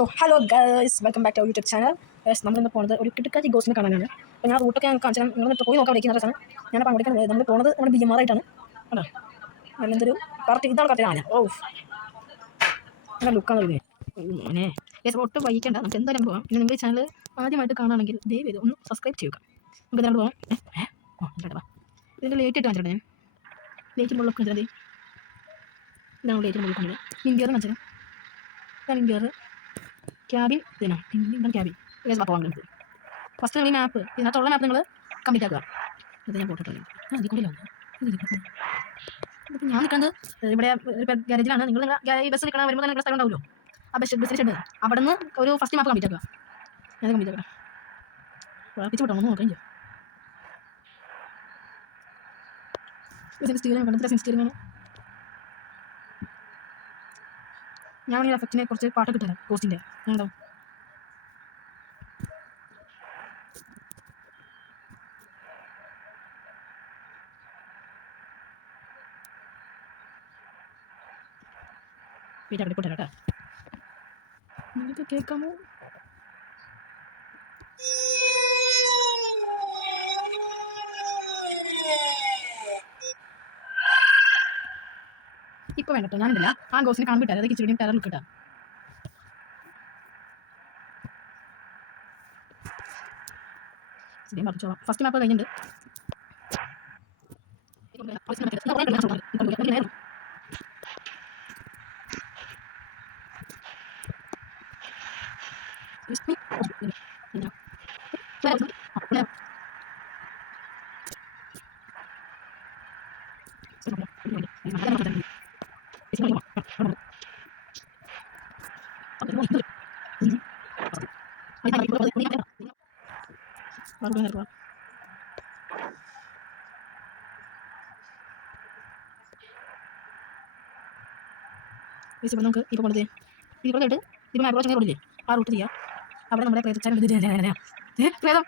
So hello guys, welcome back to YouTube channel. Guys, നമ്മളിന്ന് പോകുന്നത് ഒരു കിടക്കാച്ചി ഗോസിനെ കാണാനാണ്. അപ്പോൾ ഞാൻ റൂട്ടൊക്കെ ഞാൻ കാണിച്ചാൽ നിങ്ങളിപ്പോൾ പോയി നോക്കാൻ വിളിക്കുന്ന രസമാണ്. ഞാനപ്പോൾ അങ്ങോട്ടേക്കാണ് നമ്മൾ പോകുന്നത്. നമ്മുടെ BMR ആയിട്ടാണ്. കണ്ടോ, നല്ലൊരു കറക്റ്റ് ഇതാണ് കറക്റ്റ് ആന. ഓ, നല്ല ലുക്കാണ് വരുന്നത്. മോനെ ഗൈസ്, ഒട്ടും വൈകിക്കേണ്ട, നമുക്ക് എന്തായാലും പോകാം. പിന്നെ നിങ്ങൾ ഈ ചാനൽ ആദ്യമായിട്ട് കാണുകയാണെങ്കിൽ ദയവേത് ഒന്ന് സബ്സ്ക്രൈബ് ചെയ്യുക. നമുക്ക് ഇതാണ്ട് പോകാം. ഇതിൻ്റെ ലേറ്റ് ഇട്ട് കാണിച്ചിട്ട് ഞാൻ ലേറ്റിൽ മുകളിൽ കാണിച്ചത് ഇതാണ് ലേറ്റിൽ മുകളിൽ കണ്ടത്. ഇന്ത്യർ കാണിച്ചത് ഇതാണ് ഇന്ത്യർ ക്യാബിൻ. ഇതാണ് ക്യാബിൻ. പോകാൻ ഫസ്റ്റ് നിങ്ങൾ ഈ മാപ്പ് ഇതിനകത്തുള്ള മാപ്പ് നിങ്ങൾ കംപ്ലീറ്റ് ആക്കുക. ഇത് ഞാൻ പോട്ടിട്ടുണ്ട്. അതിൽ കൂടെ ഇതിപ്പോൾ ഞാൻ നിൽക്കുന്നത് ഇവിടെ ഒരു ഗാരേജിലാണ്. നിങ്ങൾ ഈ ബസ് നിൽക്കണം വരുമ്പോൾ തന്നെ സ്ഥലം ഉണ്ടാവുമല്ലോ. ആ ബസ്സിൽ ഷെഡ് അവിടെ നിന്ന് ഒരു ഫസ്റ്റ് മാപ്പ് കംപ്ലീറ്റ് ആക്കുക. ഞാൻ കംപ്ലീറ്റ് ആക്കാം. ഉറപ്പിച്ച് വിട്ടോ, ഒന്ന് നോക്കാം. സ്റ്റീറിംഗ് കണ്ടത്തിലെ സ്റ്റീറിംഗാണ്. ഞാൻ ഈ എഫക്റ്റിനെ കുറച്ച് പാട്ടൊക്കെ ഇട്ടുതരാം കോസ്റ്റിൻ്റെ. ഞാനുണ്ടോ വീട്ടിൽ അവിടെ കൂട്ടാ കേട്ടോ. നിങ്ങൾക്ക് കേൾക്കാമോ? ഇപ്പോൾ വേണ്ടട്ടോ, ഞാനില്ല ആ ഗോസിനെ കാണാൻ വിട്ടാൽ അതൊക്കെ ഇച്ചിരി ടെറർ കിട്ടാം. ശരിയും പറഞ്ഞോളാം. ഫസ്റ്റ് മാപ്പ് കഴിഞ്ഞിട്ടുണ്ട്. ഇവിടെ നമുക്ക് ഇപ്പോൾ കൊണ്ടത് ഇവിടെ ഇട്ട് ഇപ്പോൾ മാപ്പ് വാച്ച് കൊണ്ടില്ലേ ആ റൂട്ട് ചെയ്യാം. അവിടെ നമ്മുടെ പ്രേതം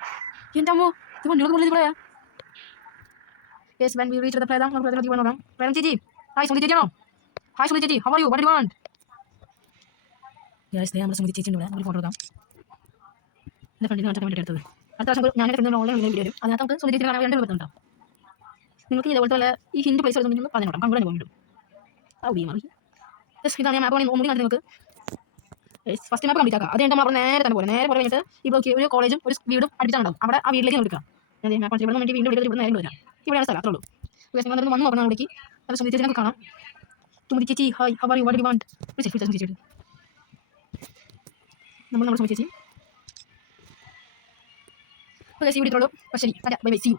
എൻ്റെ അമ്മോ ഇത് കൊണ്ടുപോകുന്നത് പോലെ ഇവിടെ. Yes, when we reach the പ്രേതം നമുക്ക് പ്രേതം നോക്കാം. പ്രേതം ചേച്ചി, ഹായ് സുമതി ചേച്ചിയാണോ? ഹായ് സുമതി ചേച്ചി, how are you? What do you want? Yes, നമ്മുടെ സുമതി ചേച്ചി ഉണ്ട്. നമുക്ക് ഫോട്ടോ എടുക്കാം. എൻ്റെ ഫ്രണ്ടിന് കാണിച്ചാൽ വേണ്ടി എടുത്തത്. അടുത്ത വർഷം ഞാൻ എൻ്റെ ഫ്രണ്ടിന് ഓൺലൈൻ വീഡിയോ വരും. അതിനകത്ത് നമുക്ക് സുമതി ചേച്ചി കാണാൻ വേണ്ടി പറ്റുന്നുണ്ടോ? നിങ്ങൾക്ക് ഇതേപോലത്തെ വല്ല ഈ ഹിന്ദു പ്ലേസ് വരുന്നുണ്ടെങ്കിൽ പറഞ്ഞു നോക്കാം. അങ്ങനെ പോയിട്ടു മാറി. യെസ്, ഇതാണ് ഞാൻ മാപ്പ് ഒന്നുകൂടി കാണിച്ച് നിങ്ങൾക്ക്. ഫസ്റ്റ് മാപ്പ് കംപ്ലീറ്റ് ആക്കാം. അത് കഴിഞ്ഞിട്ട് നമ്മൾ നേരെ തന്നെ പോലെ നേരെ പോലെ കഴിഞ്ഞിട്ട് ഇപ്പോൾ ഒരു കോളേജും ഒരു വീടും അടുത്താണ്ടാവും. അവിടെ ആ വീട്ടിലേക്ക് എടുക്കാം. അതെ, മാപ്പ് ഇവിടെ വേണ്ടി വീണ്ടും ഇവിടെ നേരം വരാം. ഇവിടെയാണ് സ്ഥലം, അത്രേ ഉള്ളൂ. നിങ്ങൾ വന്ന് നോക്കണം അവിടേക്ക്. അപ്പോൾ സുമതി ചേച്ചി നമുക്ക് കാണാം. സുമതി ചേച്ചി, hi, how are you? What do you want? Sumathi ചേച്ചി നമ്മുടെ സുമതി ചേച്ചി. ഓക്കെ, സി വിളിച്ചോളൂ. ശരി, ബൈ ബൈ, സി യു.